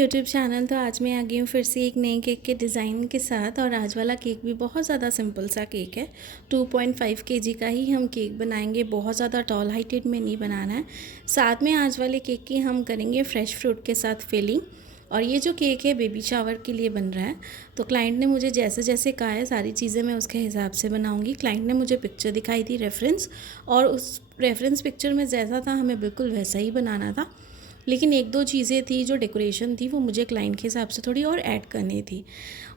YouTube channel. तो आज मैं आ गई हूँ फिर से एक नए केक के डिज़ाइन के साथ। और आज वाला केक भी बहुत ज़्यादा सिंपल सा केक है। 2.5 केजी का ही हम केक बनाएंगे, बहुत ज़्यादा टॉल हाइटेड में नहीं बनाना है। साथ में आज वाले केक की हम करेंगे फ्रेश फ्रूट के साथ फिलिंग। और ये जो केक है बेबी शावर के लिए बन रहा है। तो क्लाइंट ने मुझे जैसे जैसे कहा है सारी चीज़ें मैं उसके हिसाब से बनाऊँगी। क्लाइंट ने मुझे पिक्चर दिखाई थी रेफरेंस, और उस रेफरेंस पिक्चर में जैसा था हमें बिल्कुल वैसा ही बनाना था। लेकिन एक दो चीज़ें थी जो डेकोरेशन थी वो मुझे क्लाइंट के हिसाब से थोड़ी और ऐड करनी थी।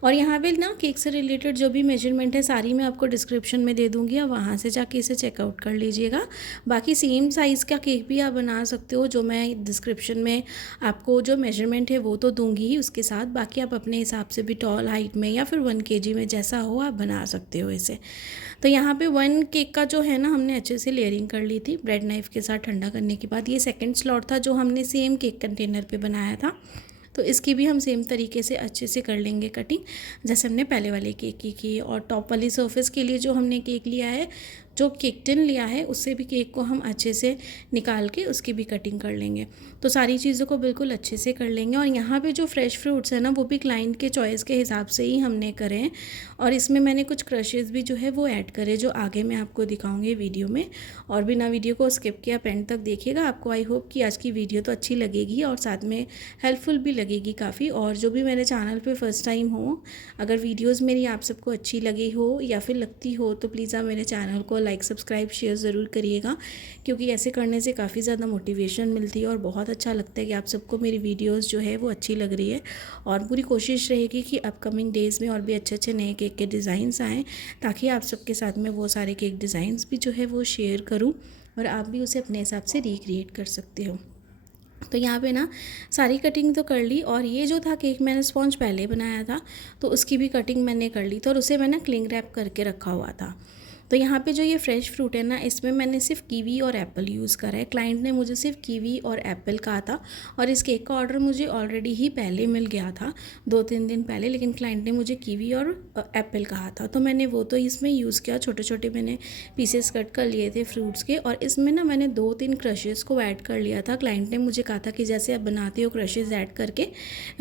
और यहाँ पे ना केक से रिलेटेड जो भी मेजरमेंट है सारी मैं आपको डिस्क्रिप्शन में दे दूँगी, आप वहाँ से जाके इसे चेकआउट कर लीजिएगा। बाकी सेम साइज़ का केक भी आप बना सकते हो, जो मैं डिस्क्रिप्शन में आपको जो मेजरमेंट है वो तो दूँगी ही उसके साथ। बाकी आप अपने हिसाब से भी टॉल हाइट में या फिर 1 केजी में जैसा हो आप बना सकते हो इसे। तो यहाँ पे 1 केक का जो है ना हमने अच्छे से लेयरिंग कर ली थी ब्रेड नाइफ़ के साथ ठंडा करने के बाद। ये सेकंड स्लॉट था जो हमने सेम केक कंटेनर पे बनाया था। तो इसकी भी हम सेम तरीके से अच्छे से कर लेंगे कटिंग, जैसे हमने पहले वाले केक की। और टॉप वाली सरफेस के लिए जो हमने केक लिया है, जो केक टिन लिया है, उससे भी केक को हम अच्छे से निकाल के उसकी भी कटिंग कर लेंगे। तो सारी चीज़ों को बिल्कुल अच्छे से कर लेंगे। और यहाँ पे जो फ्रेश फ्रूट्स हैं ना वो भी क्लाइंट के चॉइस के हिसाब से ही हमने करे हैं। और इसमें मैंने कुछ क्रशेस भी जो है वो ऐड करे, जो आगे मैं आपको दिखाऊंगी वीडियो में। और बिना वीडियो को स्किप किया एंड तक देखिएगा। आपको आई होप कि आज की वीडियो तो अच्छी लगेगी और साथ में हेल्पफुल भी लगेगी काफ़ी। और जो भी मेरे चैनल पे फर्स्ट टाइम हो, अगर वीडियोस मेरी आप सबको अच्छी लगी हो या फिर लगती हो तो प्लीज़ आप मेरे चैनल को लाइक सब्सक्राइब शेयर ज़रूर करिएगा, क्योंकि ऐसे करने से काफ़ी ज़्यादा मोटिवेशन मिलती है और बहुत अच्छा लगता है कि आप सबको मेरी वीडियोस जो है वो अच्छी लग रही है। और पूरी कोशिश रहेगी कि अपकमिंग डेज़ में और भी अच्छे अच्छे नए केक के डिज़ाइंस आएँ, ताकि आप सबके साथ में वो सारे केक डिज़ाइंस भी जो है वो शेयर करूँ और आप भी उसे अपने हिसाब से रिक्रिएट कर सकते हो। तो यहाँ पे ना सारी कटिंग तो कर ली। और ये जो था केक मैंने स्पॉन्ज पहले बनाया था, तो उसकी भी कटिंग मैंने कर ली थी और उसे मैंने क्लिंग रैप करके रखा हुआ था। तो यहाँ पे जो ये फ्रेश फ्रूट है ना, इसमें मैंने सिर्फ कीवी और एप्पल यूज़ करा है। क्लाइंट ने मुझे सिर्फ कीवी और एप्पल कहा था, और इस केक का ऑर्डर मुझे ऑलरेडी ही पहले मिल गया था 2-3 दिन पहले। लेकिन क्लाइंट ने मुझे कीवी और एप्पल कहा था, तो मैंने वो तो इसमें यूज़ किया। छोटे छोटे मैंने पीसेस कट कर लिए थे फ्रूट्स के, और इसमें ना मैंने 2-3 क्रशेस को ऐड कर लिया था। क्लाइंट ने मुझे कहा था कि जैसे आप बनाते हो क्रशेस ऐड करके,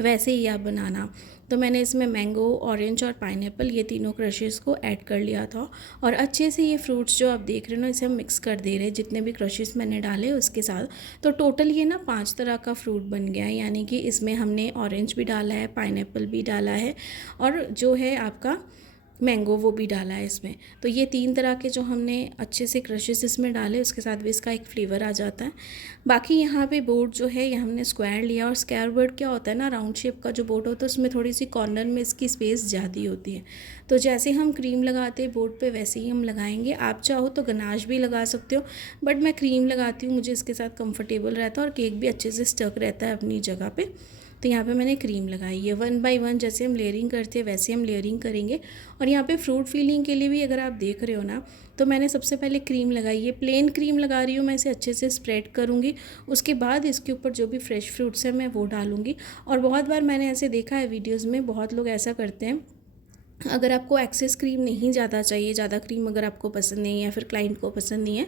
वैसे ही आप बनाना। तो मैंने इसमें मैंगो, ऑरेंज और पाइनएप्पल ये तीनों क्रशेस को ऐड कर लिया था। और अच्छे से ये फ्रूट्स जो आप देख रहे हो ना, इसे हम मिक्स कर दे रहे हैं जितने भी क्रशेस मैंने डाले उसके साथ। तो टोटल ये ना 5 तरह का फ्रूट बन गया है, यानी कि इसमें हमने ऑरेंज भी डाला है, पाइनएप्पल भी डाला है, और जो है आपका मैंगो वो भी डाला है इसमें। तो ये 3 तरह के जो हमने अच्छे से क्रशेस इसमें डाले, उसके साथ भी इसका एक फ्लेवर आ जाता है। बाकी यहाँ पे बोर्ड जो है ये हमने स्क्वायर लिया। और स्क्वायर बोर्ड क्या होता है ना, राउंड शेप का जो बोर्ड होता है उसमें थोड़ी सी कॉर्नर में इसकी स्पेस ज़्यादा होती है। तो जैसे हम क्रीम लगाते हैं बोर्ड पे, वैसे ही हम लगाएंगे। आप चाहो तो गनाश भी लगा सकते हो, बट मैं क्रीम लगाती हूँ, मुझे इसके साथ कंफर्टेबल रहता है और केक भी अच्छे से स्टक रहता है अपनी जगह पे। तो यहाँ पे मैंने क्रीम लगाई है। 1 बाय 1 जैसे हम लेयरिंग करते हैं वैसे हम लेयरिंग करेंगे। और यहाँ पे फ्रूट फिलिंग के लिए भी अगर आप देख रहे हो ना, तो मैंने सबसे पहले क्रीम लगाई है। प्लेन क्रीम लगा रही हूँ मैं, इसे अच्छे से स्प्रेड करूँगी। उसके बाद इसके ऊपर जो भी फ्रेश फ्रूट्स हैं मैं वो डालूँगी। और बहुत बार मैंने ऐसे देखा है वीडियोज़ में, बहुत लोग ऐसा करते हैं, अगर आपको एक्सेस क्रीम नहीं ज़्यादा चाहिए, ज़्यादा क्रीम अगर आपको पसंद नहीं है या फिर क्लाइंट को पसंद नहीं है,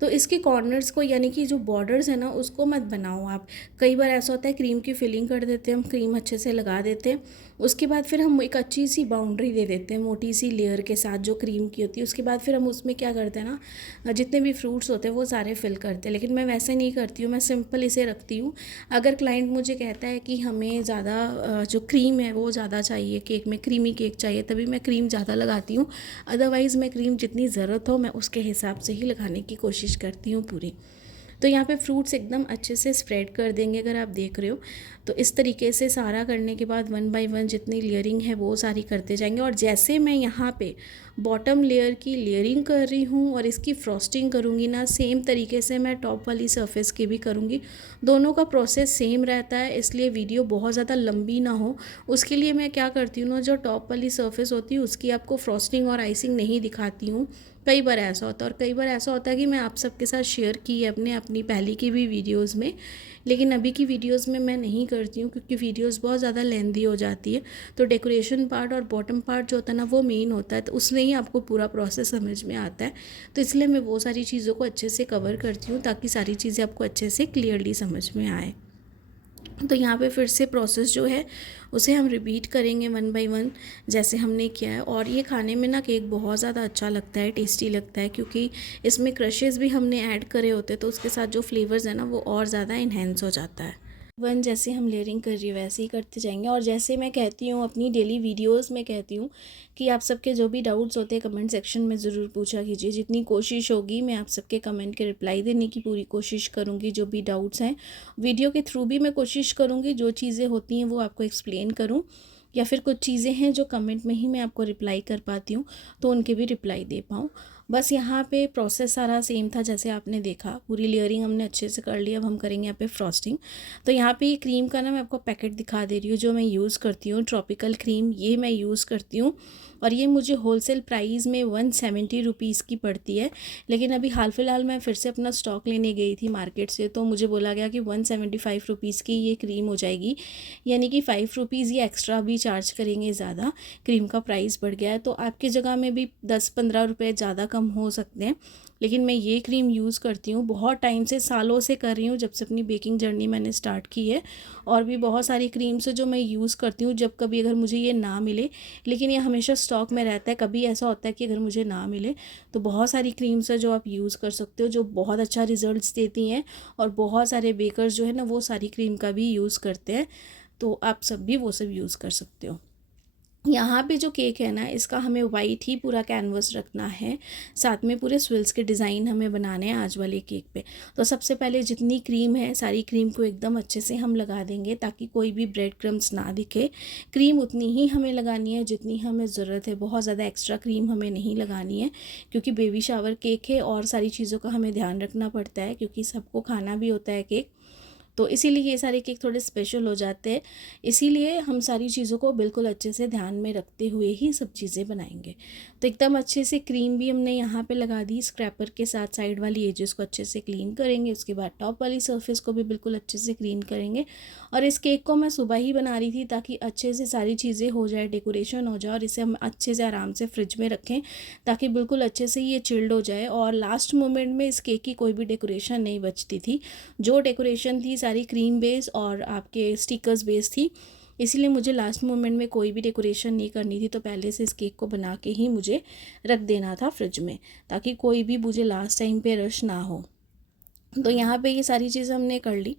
तो इसके कॉर्नर्स को, यानी कि जो बॉर्डर्स है ना, उसको मत बनाओ आप। कई बार ऐसा होता है क्रीम की फिलिंग कर देते हैं हम, क्रीम अच्छे से लगा देते हैं, उसके बाद फिर हम एक अच्छी सी बाउंड्री दे देते हैं मोटी सी लेयर के साथ जो क्रीम की होती है। उसके बाद फिर हम उसमें क्या करते हैं ना, जितने भी फ्रूट्स होते हैं वो सारे फिल करते हैं। लेकिन मैं वैसे नहीं करती हूँ, मैं सिंपल इसे रखती हूँ। अगर क्लाइंट मुझे कहता है कि हमें ज़्यादा जो क्रीम है वो ज़्यादा चाहिए, केक में क्रीमी केक चाहिए, तभी मैं क्रीम ज़्यादा लगाती हूँ। अदरवाइज़ मैं क्रीम जितनी ज़रूरत हो मैं उसके हिसाब से ही लगाने की कोशिश करती हूँ पूरी। तो यहाँ पे फ्रूट्स एकदम अच्छे से स्प्रेड कर देंगे अगर आप देख रहे हो। तो इस तरीके से सारा करने के बाद 1 बाय 1 जितनी लेयरिंग है वो सारी करते जाएंगे। और जैसे मैं यहाँ पे बॉटम लेयर की लेयरिंग कर रही हूँ और इसकी फ्रॉस्टिंग करूँगी ना, सेम तरीके से मैं टॉप वाली सरफेस की भी करूँगी। दोनों का प्रोसेस सेम रहता है, इसलिए वीडियो बहुत ज़्यादा लंबी ना हो उसके लिए मैं क्या करती हूँ ना, जो टॉप वाली सरफेस होती है उसकी आपको फ्रॉस्टिंग और आइसिंग नहीं दिखाती हूँ। कई बार ऐसा होता है, और कई बार ऐसा होता है कि मैं आप सबके साथ शेयर की है अपनी पहले की भी वीडियोस में, लेकिन अभी की वीडियोस में मैं नहीं करती हूँ क्योंकि वीडियोस बहुत ज़्यादा लेंदी हो जाती है। तो डेकोरेशन पार्ट और बॉटम पार्ट जो होता है ना वो मेन होता है, तो उसमें ही आपको पूरा प्रोसेस समझ में आता है। तो इसलिए मैं वो सारी चीज़ों को अच्छे से कवर करती हूँ ताकि सारी चीज़ें आपको अच्छे से क्लियरली समझ में आए। तो यहाँ पे फिर से प्रोसेस जो है उसे हम रिपीट करेंगे 1 बाय 1 जैसे हमने किया है। और ये खाने में ना केक बहुत ज़्यादा अच्छा लगता है, टेस्टी लगता है, क्योंकि इसमें क्रशेस भी हमने ऐड करे होते हैं, तो उसके साथ जो फ्लेवर्स है ना वो और ज़्यादा इन्हेंस हो जाता है। वन जैसे हम लेयरिंग कर रही है वैसे ही करते जाएंगे। और जैसे मैं कहती हूँ अपनी डेली वीडियोस में कहती हूँ कि आप सबके जो भी डाउट्स होते हैं कमेंट सेक्शन में ज़रूर पूछा कीजिए। जितनी कोशिश होगी मैं आप सबके कमेंट के रिप्लाई देने की पूरी कोशिश करूँगी। जो भी डाउट्स हैं वीडियो के थ्रू भी मैं कोशिश करूँगी, जो चीज़ें होती हैं वो आपको एक्सप्लेन करूँ, या फिर कुछ चीज़ें हैं जो कमेंट में ही मैं आपको रिप्लाई कर पाती हूँ तो उनके भी रिप्लाई दे पाऊँ। बस यहाँ पे प्रोसेस सारा सेम था जैसे आपने देखा। पूरी लेयरिंग हमने अच्छे से कर ली। अब हम करेंगे यहाँ पे फ्रॉस्टिंग। तो यहाँ पे ये क्रीम का ना मैं आपको पैकेट दिखा दे रही हूँ जो मैं यूज़ करती हूँ। ट्रॉपिकल क्रीम ये मैं यूज़ करती हूँ और ये मुझे होलसेल प्राइस में 170 रुपीज़ की पड़ती है। लेकिन अभी हाल फिलहाल मैं फिर से अपना स्टॉक लेने गई थी मार्केट से, तो मुझे बोला गया कि 175 रुपीज़ की ये क्रीम हो जाएगी, यानी कि 5 रुपीज़ ये एक्स्ट्रा भी चार्ज करेंगे ज़्यादा। क्रीम का प्राइस बढ़ गया है, तो आपकी जगह में भी 10-15 रुपये ज़्यादा कम हो सकते हैं। लेकिन मैं ये क्रीम यूज़ करती हूँ, बहुत टाइम से, सालों से कर रही हूँ, जब से अपनी बेकिंग जर्नी मैंने स्टार्ट की है। और भी बहुत सारी क्रीम्स है जो मैं यूज़ करती हूँ जब कभी अगर मुझे ये ना मिले, लेकिन ये हमेशा स्टॉक में रहता है। कभी ऐसा होता है कि अगर मुझे ना मिले तो बहुत सारी क्रीम्स है जो आप यूज़ कर सकते हो, जो बहुत अच्छा रिजल्ट्स देती हैं। और बहुत सारे बेकर्स जो है ना वो सारी क्रीम का भी यूज़ करते हैं, तो आप सब भी वो सब यूज़ कर सकते हो। यहाँ पे जो केक है ना इसका हमें वाइट ही पूरा कैनवस रखना है, साथ में पूरे स्विल्स के डिज़ाइन हमें बनाने हैं आज वाले केक पे। तो सबसे पहले जितनी क्रीम है सारी क्रीम को एकदम अच्छे से हम लगा देंगे ताकि कोई भी ब्रेड क्रम्स ना दिखे। क्रीम उतनी ही हमें लगानी है जितनी हमें ज़रूरत है, बहुत ज़्यादा एक्स्ट्रा क्रीम हमें नहीं लगानी है, क्योंकि बेबी शावर केक है और सारी चीज़ों का हमें ध्यान रखना पड़ता है, क्योंकि सबको खाना भी होता है केक। तो इसीलिए ये सारे केक थोड़े स्पेशल हो जाते हैं। इसीलिए हम सारी चीज़ों को बिल्कुल अच्छे से ध्यान में रखते हुए ही सब चीज़ें बनाएंगे। तो एकदम अच्छे से क्रीम भी हमने यहाँ पे लगा दी। स्क्रैपर के साथ साइड वाली एजेस को अच्छे से क्लीन करेंगे, उसके बाद टॉप वाली सरफेस को भी बिल्कुल अच्छे से क्लीन करेंगे। और इस केक को मैं सुबह ही बना रही थी ताकि अच्छे से सारी चीज़ें हो जाए, डेकोरेशन हो जाए, और इसे हम अच्छे से आराम से फ्रिज में रखें ताकि बिल्कुल अच्छे से ये चिल्ड हो जाए। और लास्ट मोमेंट में इस केक की कोई भी डेकोरेशन नहीं बचती थी। जो डेकोरेशन थी सारी क्रीम बेस और आपके स्टिकर्स बेस थी, इसीलिए मुझे लास्ट मोमेंट में कोई भी डेकोरेशन नहीं करनी थी। तो पहले से इस केक को बना के ही मुझे रख देना था फ्रिज में, ताकि कोई भी मुझे लास्ट टाइम पे रश ना हो। तो यहाँ पे ये सारी चीज़ें हमने कर ली।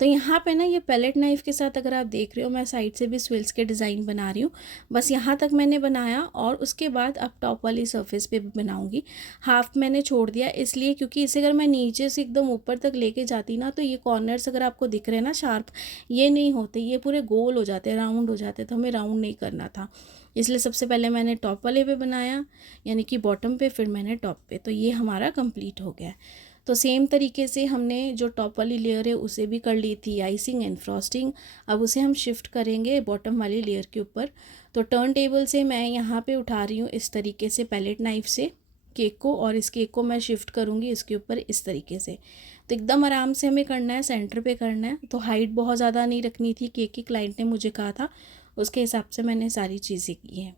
तो यहाँ पे ना ये पैलेट नाइफ़ के साथ अगर आप देख रहे हो, मैं साइड से भी स्विल्स के डिज़ाइन बना रही हूँ। बस यहाँ तक मैंने बनाया और उसके बाद अब टॉप वाली सरफेस पे भी बनाऊँगी। हाफ मैंने छोड़ दिया इसलिए क्योंकि इसे अगर मैं नीचे से एकदम ऊपर तक लेके जाती ना तो ये कॉर्नर्स अगर आपको दिख रहे हैं ना शार्प, ये नहीं होते, ये पूरे गोल हो जाते हैं, राउंड हो जाते हैं, तो हमें राउंड नहीं करना था। इसलिए सबसे पहले मैंने टॉप वाले पे बनाया, यानी कि बॉटम पे, फिर मैंने टॉप पे। तो ये हमारा कंप्लीट हो गया है। तो सेम तरीके से हमने जो टॉप वाली लेयर है उसे भी कर ली थी आइसिंग एंड फ्रॉस्टिंग। अब उसे हम शिफ्ट करेंगे बॉटम वाली लेयर के ऊपर। तो टर्न टेबल से मैं यहाँ पे उठा रही हूँ इस तरीके से पैलेट नाइफ से केक को, और इस केक को मैं शिफ्ट करूँगी इसके ऊपर इस तरीके से। तो एकदम आराम से हमें करना है, सेंटर पे करना है। तो हाइट बहुत ज़्यादा नहीं रखनी थी, केक की क्लाइंट ने मुझे कहा था, उसके हिसाब से मैंने सारी चीज़ें की हैं।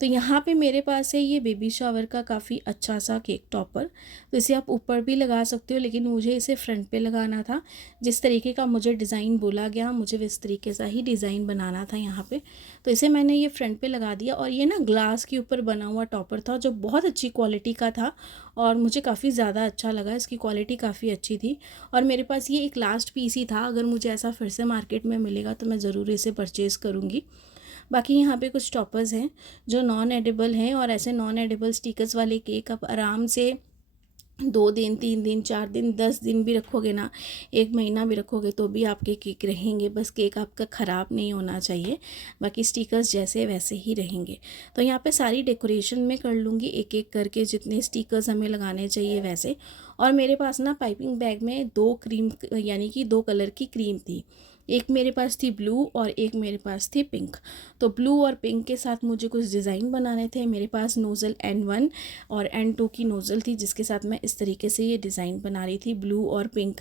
तो यहाँ पे मेरे पास है ये बेबी शावर का काफ़ी अच्छा सा केक टॉपर। तो इसे आप ऊपर भी लगा सकते हो, लेकिन मुझे इसे फ्रंट पे लगाना था। जिस तरीके का मुझे डिज़ाइन बोला गया मुझे इस तरीके सा ही डिज़ाइन बनाना था यहाँ पे। तो इसे मैंने ये फ्रंट पे लगा दिया। और ये ना ग्लास के ऊपर बना हुआ टॉपर था जो बहुत अच्छी क्वालिटी का था और मुझे काफ़ी ज़्यादा अच्छा लगा, इसकी क्वालिटी काफ़ी अच्छी थी। और मेरे पास ये एक लास्ट पीस ही था, अगर मुझे ऐसा फिर से मार्केट में मिलेगा तो मैं ज़रूर इसे परचेज़ करूँगी। बाकी यहाँ पे कुछ टॉपर्स हैं जो नॉन एडिबल हैं, और ऐसे नॉन एडिबल स्टिकर्स वाले केक आप आराम से 2 दिन, 3 दिन, 4 दिन, 10 दिन भी रखोगे ना, 1 महीना भी रखोगे तो भी आपके केक रहेंगे। बस केक आपका ख़राब नहीं होना चाहिए, बाकी स्टिकर्स जैसे वैसे ही रहेंगे। तो यहाँ पे सारी डेकोरेशन में कर लूँगी एक एक करके, जितने स्टिकर्स हमें लगाने चाहिए वैसे। और मेरे पास ना पाइपिंग बैग में 2 क्रीम, यानी कि 2 कलर की क्रीम थी। एक मेरे पास थी ब्लू और एक मेरे पास थी पिंक। तो ब्लू और पिंक के साथ मुझे कुछ डिज़ाइन बनाने थे। मेरे पास नोज़ल N1 और N2 की नोज़ल थी, जिसके साथ मैं इस तरीके से ये डिज़ाइन बना रही थी, ब्लू और पिंक।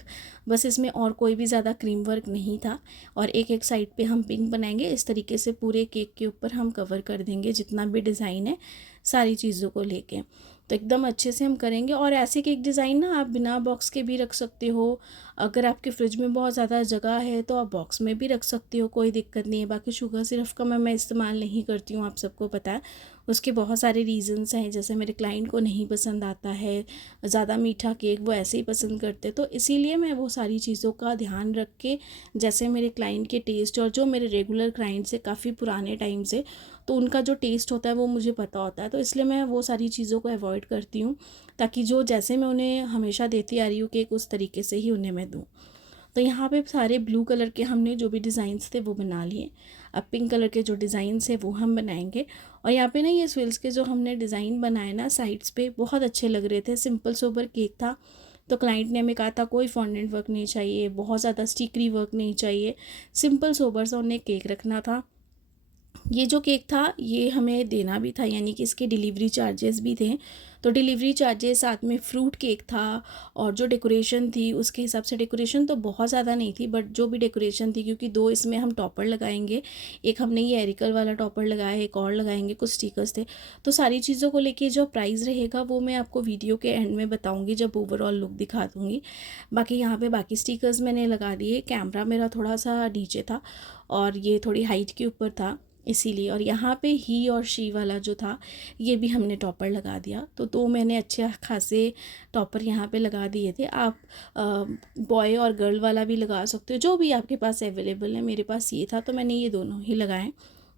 बस इसमें और कोई भी ज़्यादा क्रीम वर्क नहीं था। और एक एक साइड पे हम पिंक बनाएंगे, इस तरीके से पूरे केक के ऊपर हम कवर कर देंगे जितना भी डिज़ाइन है सारी चीज़ों को लेके। तो एकदम अच्छे से हम करेंगे। और ऐसे केक डिज़ाइन ना आप बिना बॉक्स के भी रख सकते हो, अगर आपके फ्रिज में बहुत ज़्यादा जगह है तो आप बॉक्स में भी रख सकते हो, कोई दिक्कत नहीं है। बाकी शुगर सिरप का मैं इस्तेमाल नहीं करती हूँ, आप सबको पता है। उसके बहुत सारे रीज़न्स हैं, जैसे मेरे क्लाइंट को नहीं पसंद आता है ज़्यादा मीठा केक, वो ऐसे ही पसंद करते, तो इसीलिए मैं वो सारी चीज़ों का ध्यान रख के, जैसे मेरे क्लाइंट के टेस्ट और जो मेरे रेगुलर क्लाइंट्स है काफ़ी पुराने टाइम से, तो उनका जो टेस्ट होता है वो मुझे पता होता है, तो इसलिए मैं वो सारी चीज़ों को अवॉइड करती हूँ, ताकि जो जैसे मैं उन्हें हमेशा देती आ रही हूँ केक, उस तरीके से ही उन्हें मैं दूँ। तो यहाँ पे सारे ब्लू कलर के हमने जो भी डिज़ाइंस थे वो बना लिए। अब पिंक कलर के जो डिज़ाइंस है वो हम बनाएंगे। और यहाँ पे ना ये स्विल्स के जो हमने डिज़ाइन बनाए ना साइड्स पे, बहुत अच्छे लग रहे थे। सिंपल सोबर केक था, तो क्लाइंट ने हमें कहा था कोई फॉन्डेंट वर्क नहीं चाहिए, बहुत ज़्यादा स्टिकरी वर्क नहीं चाहिए, सिंपल सोबर सा उन्हें केक रखना था। ये जो केक था ये हमें देना भी था, यानी कि इसके डिलीवरी चार्जेस भी थे। तो डिलीवरी चार्जेस, साथ में फ्रूट केक था, और जो डेकोरेशन थी उसके हिसाब से, डेकोरेशन तो बहुत ज़्यादा नहीं थी, बट जो भी डेकोरेशन थी, क्योंकि 2 इसमें हम टॉपर लगाएंगे, एक हमने ये एरिकल वाला टॉपर लगाया, एक और लगाएंगे, कुछ स्टिकर्स थे। तो सारी चीज़ों को लेके जो प्राइस रहेगा वो मैं आपको वीडियो के एंड में बताऊँगी, जब ओवरऑल लुक दिखा दूँगी। बाकी यहाँ पे बाकी स्टिकर्स मैंने लगा दिए। कैमरा मेरा थोड़ा सा नीचे था और ये थोड़ी हाइट के ऊपर था इसीलिए। और यहाँ पे ही और शी वाला जो था ये भी हमने टॉपर लगा दिया। तो 2 मैंने अच्छे खासे टॉपर यहाँ पे लगा दिए थे। आप बॉय और गर्ल वाला भी लगा सकते हो, जो भी आपके पास अवेलेबल है। मेरे पास ये था तो मैंने ये दोनों ही लगाए,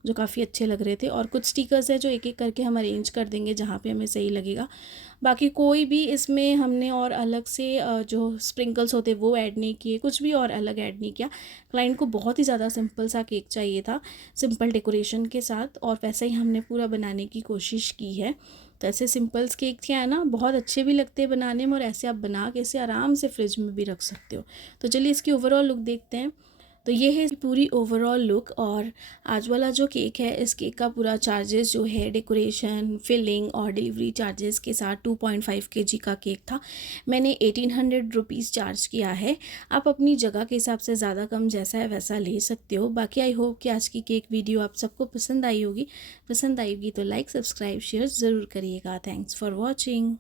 जो काफ़ी अच्छे लग रहे थे। और कुछ स्टिकर्स है जो एक एक करके हम अरेंज कर देंगे जहाँ पे हमें सही लगेगा। बाकी कोई भी इसमें हमने और अलग से जो स्प्रिंकल्स होते वो ऐड नहीं किए, कुछ भी और अलग ऐड नहीं किया। क्लाइंट को बहुत ही ज़्यादा सिंपल सा केक चाहिए था, सिंपल डेकोरेशन के साथ, और वैसे ही हमने पूरा बनाने की कोशिश की है। तो ऐसे सिंपल्स केक क्या है ना, बहुत अच्छे भी लगते हैं बनाने में, और ऐसे आप बना के इसे आराम से फ्रिज में भी रख सकते हो। तो चलिए इसकी ओवरऑल लुक देखते हैं। तो ये है पूरी ओवरऑल लुक। और आज वाला जो केक है, इस केक का पूरा चार्जेस जो है, डेकोरेशन, फिलिंग और डिलीवरी चार्जेस के साथ 2.5 kg का केक था। मैंने 1800 रुपीज़ चार्ज किया है। आप अपनी जगह के हिसाब से ज़्यादा कम जैसा है वैसा ले सकते हो। बाकी आई होप कि आज की केक वीडियो आप सबको पसंद आई होगी। पसंद आएगी तो लाइक, सब्सक्राइब, शेयर ज़रूर करिएगा। Thanks for watching.